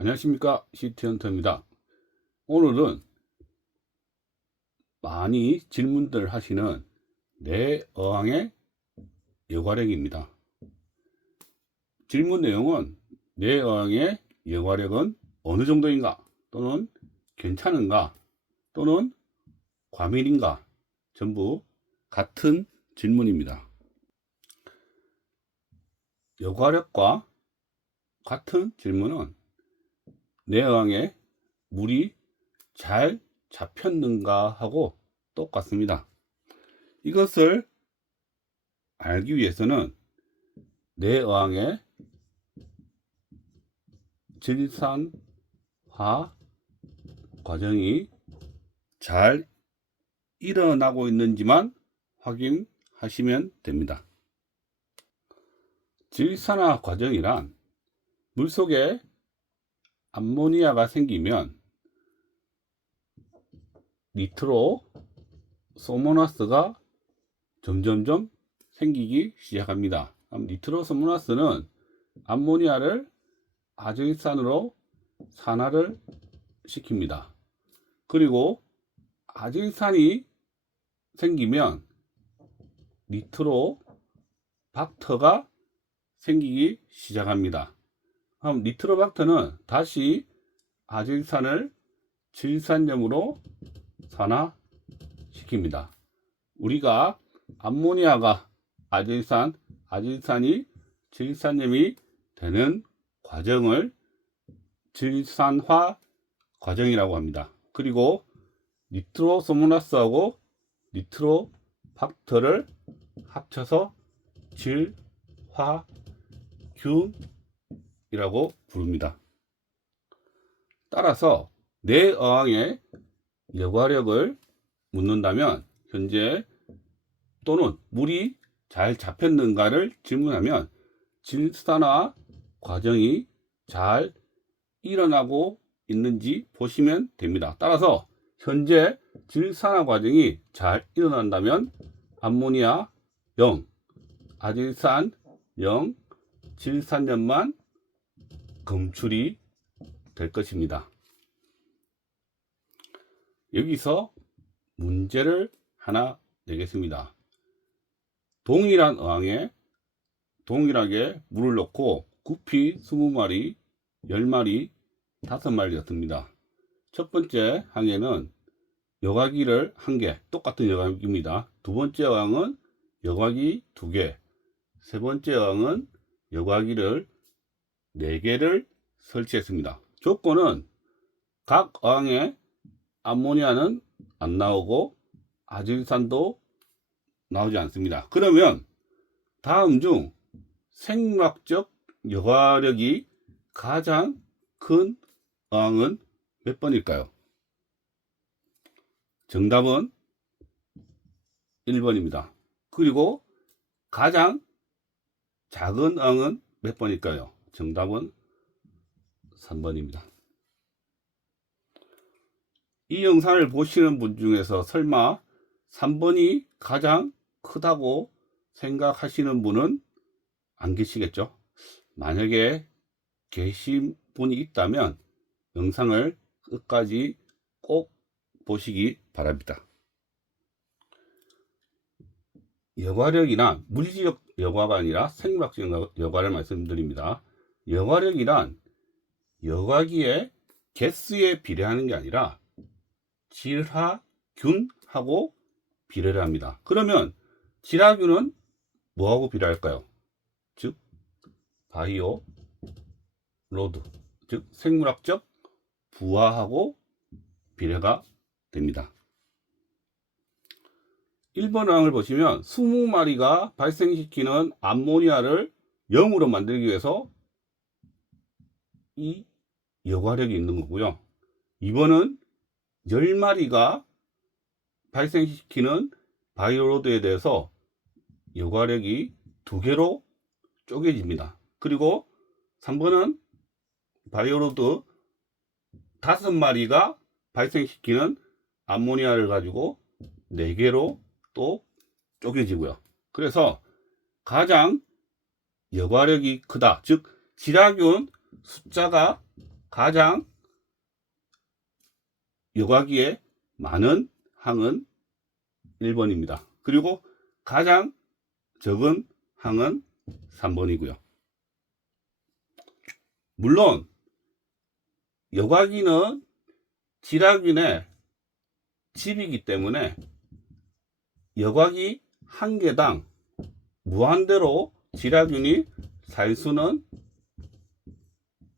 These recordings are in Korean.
안녕하십니까, 시티헌터입니다. 오늘은 많이 질문들 하시는 뇌어항의 여과력입니다. 질문 내용은 뇌어항의 여과력은 어느 정도인가, 또는 괜찮은가, 또는 과밀인가, 전부 같은 질문입니다. 여과력과 같은 질문은 뇌어항에 물이 잘 잡혔는가 하고 똑같습니다. 이것을 알기 위해서는 뇌어항의 질산화 과정이 잘 일어나고 있는지만 확인하시면 됩니다. 질산화 과정이란 물속에 암모니아가 생기면 니트로소모나스가 점점점 생기기 시작합니다. 니트로소모나스는 암모니아를 아제이산으로 산화를 시킵니다. 그리고 아제이산이 생기면 니트로박터가 생기기 시작합니다. 그럼 니트로박터는 다시 아제이산을 질산염으로 산화시킵니다. 우리가 암모니아가 아제이산이 질산염이 되는 과정을 질산화 과정이라고 합니다. 그리고 니트로소모나스하고 니트로박터를 합쳐서 질화균이라고 부릅니다. 따라서 뇌어항의 여과력을 묻는다면, 현재 또는 물이 잘 잡혔는가를 질문하면 질산화 과정이 잘 일어나고 있는지 보시면 됩니다. 따라서 현재 질산화 과정이 잘 일어난다면 암모니아 0, 아제이산 0, 질산염만 검출이 될 것입니다. 여기서 문제를 하나 내겠습니다. 동일한 어항에 동일하게 물을 넣고 구피 20마리, 10마리, 5마리였습니다. 첫 번째 항에는 여과기를 1개, 똑같은 여과기입니다. 두 번째 어항은 여과기 2개, 세 번째 어항은 여과기를 4개를 설치했습니다. 조건은 각 어항에 암모니아는 안 나오고 아제이산도 나오지 않습니다. 그러면 다음 중 생물학적 여과력이 가장 큰 어항은 몇 번일까요? 정답은 1번입니다. 그리고 가장 작은 어항은 몇 번일까요? 정답은 3번입니다. 이 영상을 보시는 분 중에서 설마 3번이 가장 크다고 생각하시는 분은 안 계시겠죠? 만약에 계신 분이 있다면 영상을 끝까지 꼭 보시기 바랍니다. 여과력이란 물리적 여과가 아니라 생물학적 여과를 말씀드립니다. 여과력이란 여과기의 개수에 비례하는 게 아니라 질화균하고 비례를 합니다. 그러면 질화균은 뭐하고 비례할까요? 즉 바이오 로드, 즉 생물학적 부하하고 비례가 됩니다. 1번 어항을 보시면 20마리가 발생시키는 암모니아를 0으로 만들기 위해서 이 여과력이 있는 거고요. 2번은 10마리가 발생시키는 바이오로드에 대해서 여과력이 2개로 쪼개집니다. 그리고 3번은 바이오로드 5마리가 발생시키는 암모니아를 가지고 4개로 또 쪼개지고요. 그래서 가장 여과력이 크다, 즉 질화균 숫자가 가장 여과기에 많은 항은 1번입니다. 그리고 가장 적은 항은 3번이고요. 물론 여과기는 지락균의 집이기 때문에 여과기 한 개당 무한대로 지락균이 살 수는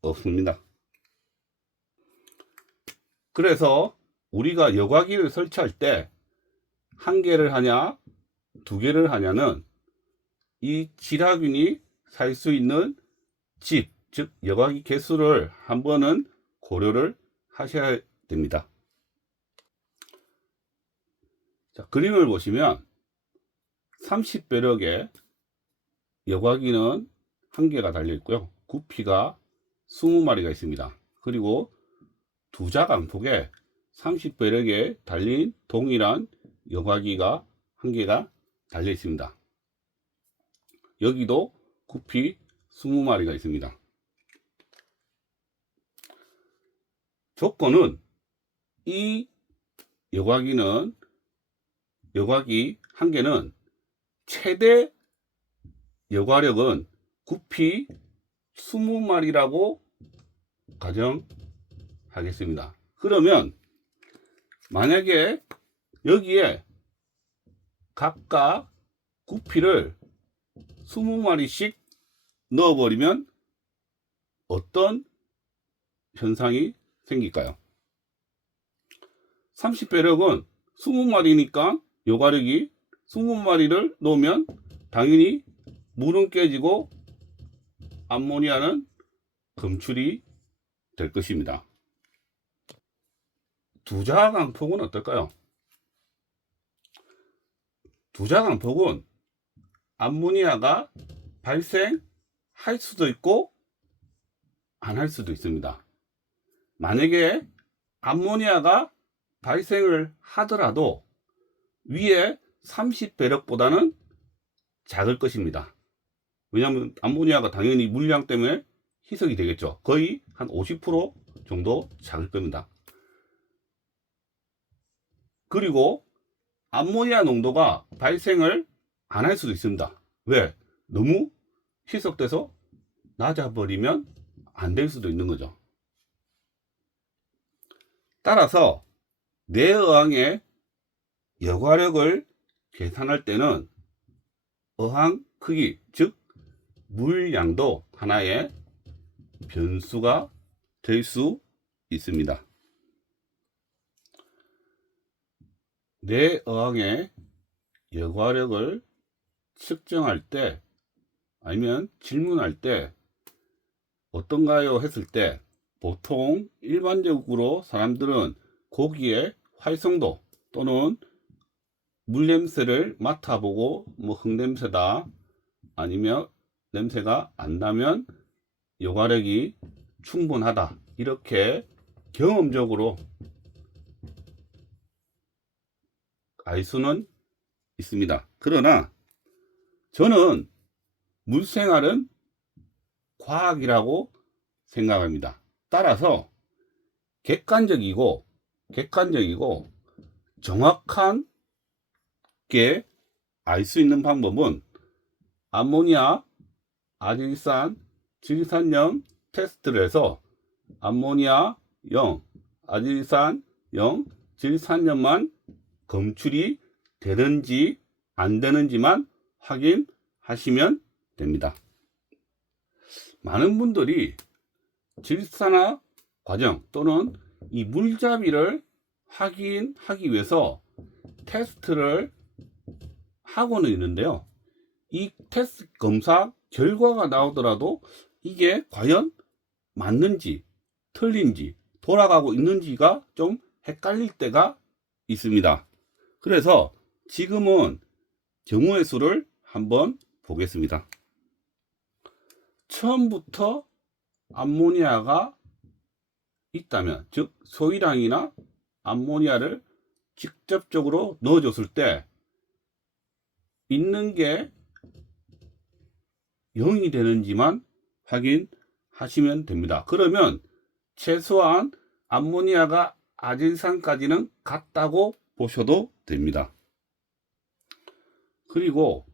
없습니다. 그래서 우리가 여과기를 설치할 때 한 개를 하냐 두 개를 하냐는 이 지락균이 살 수 있는 집, 즉 여과기 개수를 한번은 고려를 하셔야 됩니다. 자, 그림을 보시면 30배럭에 여과기는 한 개가 달려 있고요. 구피가 20마리가 있습니다. 그리고 두 자강폭에 30배럭에 달린 동일한 여과기가 한 개가 달려 있습니다. 여기도 구피 20마리가 있습니다. 조건은 이 여과기 한 개는 최대 여과력은 구피 20마리라고 가정하겠습니다. 그러면 만약에 여기에 각각 구피를 20마리씩 넣어버리면 어떤 현상이 생길까요? 30배럭은 20마리니까 여과력이 20마리를 넣으면 당연히 물은 깨지고 암모니아는 검출이 될 것입니다. 두자강폭은 어떨까요? 두자강폭은 암모니아가 발생할 수도 있고 안 할 수도 있습니다. 만약에 암모니아가 발생을 하더라도 위에 30배럭보다는 작을 것입니다. 왜냐하면 암모니아가 당연히 물량 때문에 희석이 되겠죠. 거의 한 50% 정도 작을 겁니다. 그리고 암모니아 농도가 발생을 안 할 수도 있습니다. 왜? 너무 희석돼서 낮아버리면 안 될 수도 있는 거죠. 따라서 내어항의 여과력을 계산할 때는 어항 크기, 즉 물량도 하나의 변수가 될 수 있습니다. 내어항의 여과력을 측정할 때 아니면 질문할 때 어떤가요 했을 때 보통 일반적으로 사람들은 고기의 활성도 또는 물냄새를 맡아보고 뭐 흙냄새다 아니면 냄새가 안 나면 여과력이 충분하다 이렇게 경험적으로 알 수는 있습니다. 그러나 저는 물생활은 과학이라고 생각합니다. 따라서 객관적이고 정확한 게 알 수 있는 방법은 암모니아, 아질산, 질산염 테스트를 해서 암모니아 0, 아질산 0, 질산염만 검출이 되는지 안 되는지만 확인하시면 됩니다. 많은 분들이 질산화 과정 또는 이 물잡이를 확인하기 위해서 테스트를 하고는 있는데요. 이 테스트 검사 결과가 나오더라도 이게 과연 맞는지 틀린지 돌아가고 있는지가 좀 헷갈릴 때가 있습니다. 그래서 지금은 경우의 수를 한번 보겠습니다. 처음부터 암모니아가 있다면, 즉 소위량이나 암모니아를 직접적으로 넣어줬을 때 있는 게 0이 되는지만 확인하시면 됩니다. 그러면 최소한 암모니아가 아질산까지는 같다고 보셔도 됩니다. 그리고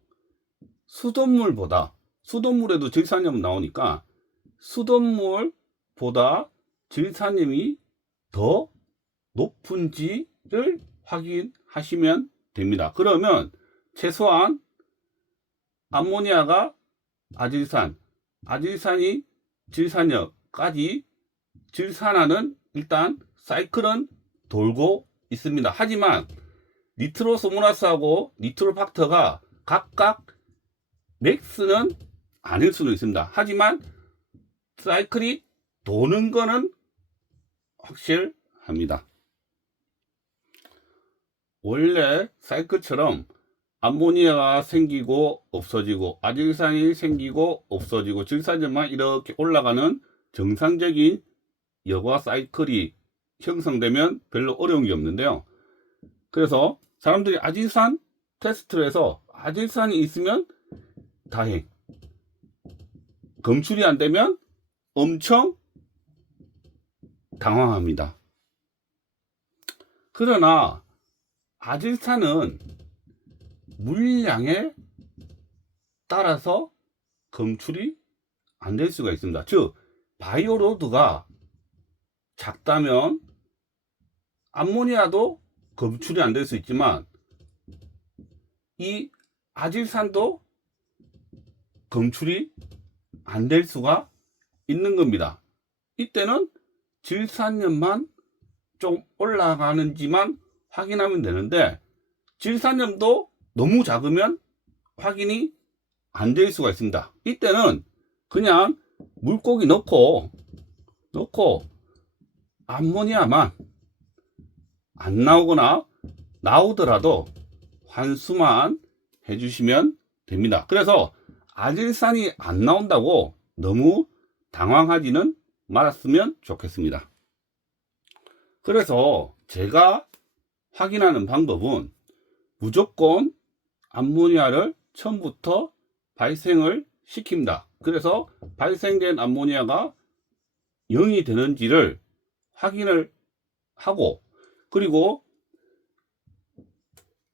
수돗물에도 질산염 나오니까 수돗물보다 질산염이 더 높은지를 확인하시면 됩니다. 그러면 최소한 암모니아가 아질산이 질산염까지 질산하는 일단 사이클은 돌고 있습니다. 하지만 니트로소모나스하고 니트로팍터가 각각 맥스는 아닐 수도 있습니다. 하지만 사이클이 도는 거는 확실합니다. 원래 사이클처럼 암모니아가 생기고 없어지고 아질산이 생기고 없어지고 질산염만 이렇게 올라가는 정상적인 여과 사이클이 형성되면 별로 어려운 게 없는데요. 그래서 사람들이 아질산 테스트를 해서 아질산이 있으면 다행, 검출이 안 되면 엄청 당황합니다. 그러나 아질산은 물량에 따라서 검출이 안 될 수가 있습니다. 즉 바이오로드가 작다면 암모니아도 검출이 안 될 수 있지만 이 아질산도 검출이 안 될 수가 있는 겁니다. 이때는 질산염만 좀 올라가는지만 확인하면 되는데 질산염도 너무 작으면 확인이 안 될 수가 있습니다. 이때는 그냥 물고기 넣고 암모니아만 안 나오거나 나오더라도 환수만 해주시면 됩니다. 그래서 아질산이 안 나온다고 너무 당황하지는 말았으면 좋겠습니다. 그래서 제가 확인하는 방법은 무조건 암모니아를 처음부터 발생을 시킵니다. 그래서 발생된 암모니아가 0이 되는지를 확인을 하고, 그리고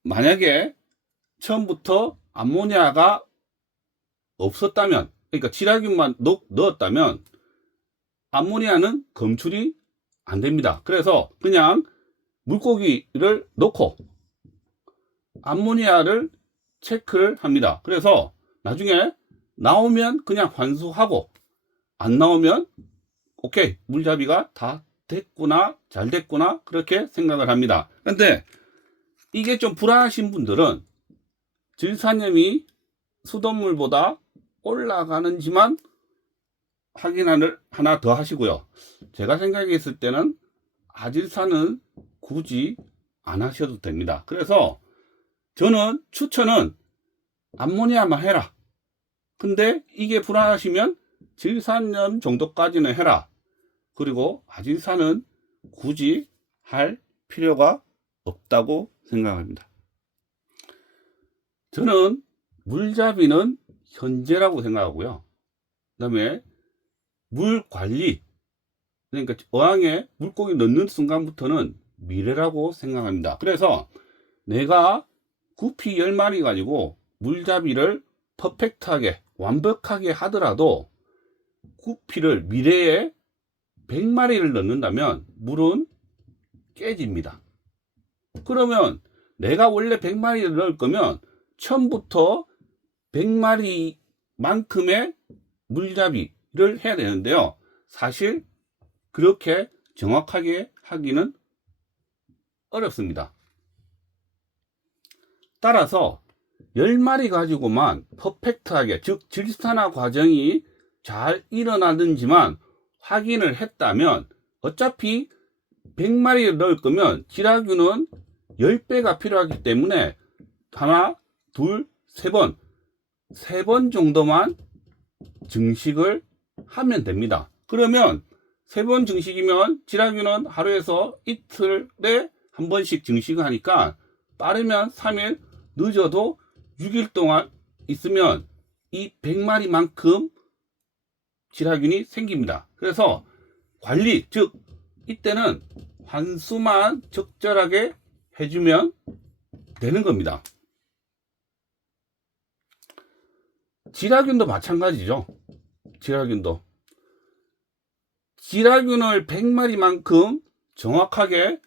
만약에 처음부터 암모니아가 없었다면, 그러니까 치라균만 넣었다면 암모니아는 검출이 안 됩니다. 그래서 그냥 물고기를 넣고 암모니아를 체크를 합니다. 그래서 나중에 나오면 그냥 환수하고 안 나오면 오케이, 물잡이가 다 됐구나, 잘 됐구나, 그렇게 생각을 합니다. 근데 이게 좀 불안하신 분들은 질산염이 수돗물보다 올라가는지만 확인을 하나 더 하시고요. 제가 생각했을 때는 아질산은 굳이 안 하셔도 됩니다. 그래서 저는 추천은 암모니아만 해라. 근데 이게 불안하시면 질산염 정도까지는 해라. 그리고 아질산은 굳이 할 필요가 없다고 생각합니다. 저는 물잡이는 현재라고 생각하고요. 그 다음에 물 관리, 그러니까 어항에 물고기 넣는 순간부터는 미래라고 생각합니다. 그래서 내가 구피 10마리 가지고 물잡이를 퍼펙트하게 완벽하게 하더라도 구피를 미래에 100마리를 넣는다면 물은 깨집니다. 그러면 내가 원래 100마리를 넣을 거면 처음부터 100마리만큼의 물잡이를 해야 되는데요. 사실 그렇게 정확하게 하기는 어렵습니다. 따라서 10마리 가지고만 퍼펙트하게, 즉 질산화 과정이 잘 일어나는지만 확인을 했다면 어차피 100마리를 넣을 거면 지라균은 10배가 필요하기 때문에 하나, 둘, 세 번 정도만 증식을 하면 됩니다. 그러면 3번 증식이면 지라균은 하루에서 이틀에 한 번씩 증식을 하니까 빠르면 3일, 늦어도 6일 동안 있으면 이 100마리만큼 지라균이 생깁니다. 그래서 관리, 즉 이때는 환수만 적절하게 해주면 되는 겁니다. 지라균도 마찬가지죠. 지라균을 100마리만큼 정확하게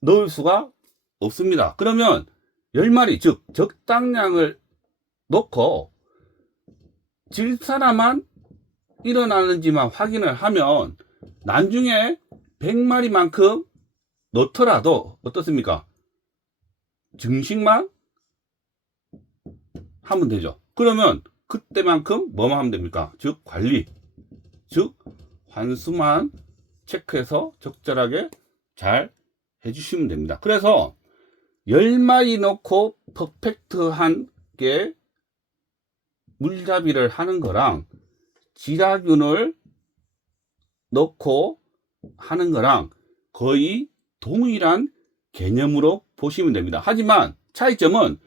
넣을 수가 없습니다. 그러면 10마리, 즉 적당량을 넣고 질산화만 일어나는지만 확인을 하면 나중에 100마리만큼 넣더라도 어떻습니까? 증식만 하면 되죠. 그러면 그때만큼 뭐만 하면 됩니까? 즉 관리, 즉 환수만 체크해서 적절하게 잘 해주시면 됩니다. 그래서 10마리 넣고 퍼펙트한 게 물잡이를 하는 거랑 지라균을 넣고 하는 거랑 거의 동일한 개념으로 보시면 됩니다. 하지만 차이점은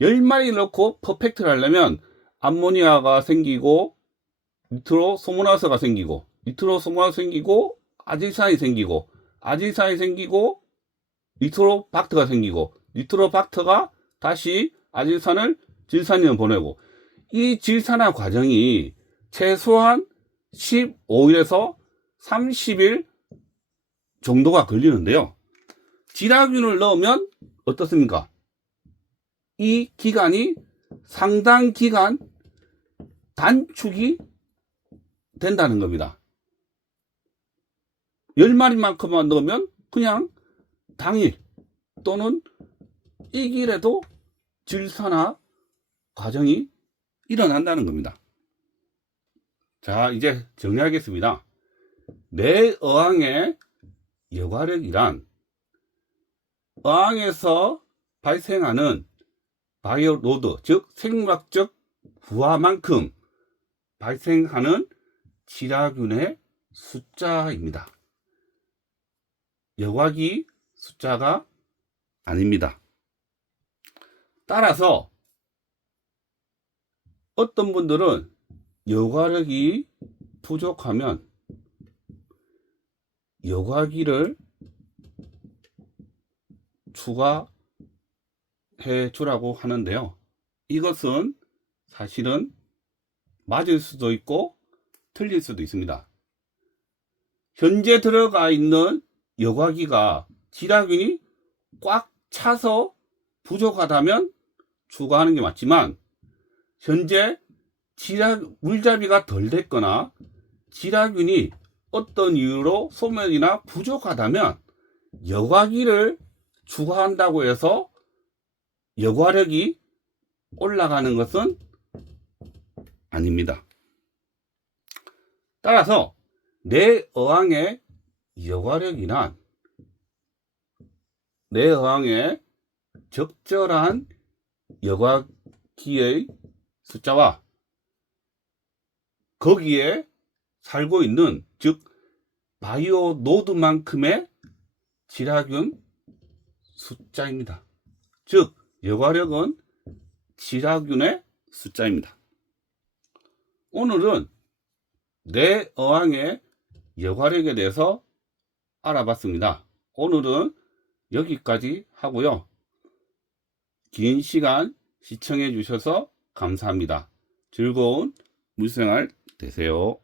10마리 넣고 퍼펙트를 하려면 암모니아가 생기고 니트로소모나스가 생기고 니트로소모나스 생기고 아질산이 생기고 아질산이 생기고 니트로박터가 생기고 니트로박터가 다시 아질산을 질산염 보내고 이 질산화 과정이 최소한 15일에서 30일 정도가 걸리는데요. 지라균을 넣으면 어떻습니까? 이 기간이 상당 기간 단축이 된다는 겁니다. 10마리만큼만 넣으면 그냥 당일 또는 일일에도 질산화 과정이 일어난다는 겁니다. 자, 이제 정리하겠습니다. 내어항의 여과력이란 어항에서 발생하는 바이오로드, 즉 생물학적 부하만큼 발생하는 지라균의 숫자입니다. 여과기 숫자가 아닙니다. 따라서 어떤 분들은 여과력이 부족하면 여과기를 추가해 주라고 하는데요. 이것은 사실은 맞을 수도 있고 틀릴 수도 있습니다. 현재 들어가 있는 여과기가 지라균이 꽉 차서 부족하다면 추가하는 게 맞지만 현재 물잡이가 덜 됐거나 지라균이 어떤 이유로 소멸이나 부족하다면 여과기를 추가한다고 해서 여과력이 올라가는 것은 아닙니다. 따라서 내어항의 여과력이란 내어항의 적절한 여과기의 숫자와 거기에 살고 있는 즉 바이오노드만큼의 지라균 숫자입니다. 즉 여과력은 지라균의 숫자입니다. 오늘은 내어항의 여과력에 대해서 알아봤습니다. 오늘은 여기까지 하고요. 긴 시간 시청해 주셔서 감사합니다. 즐거운 물생활 되세요.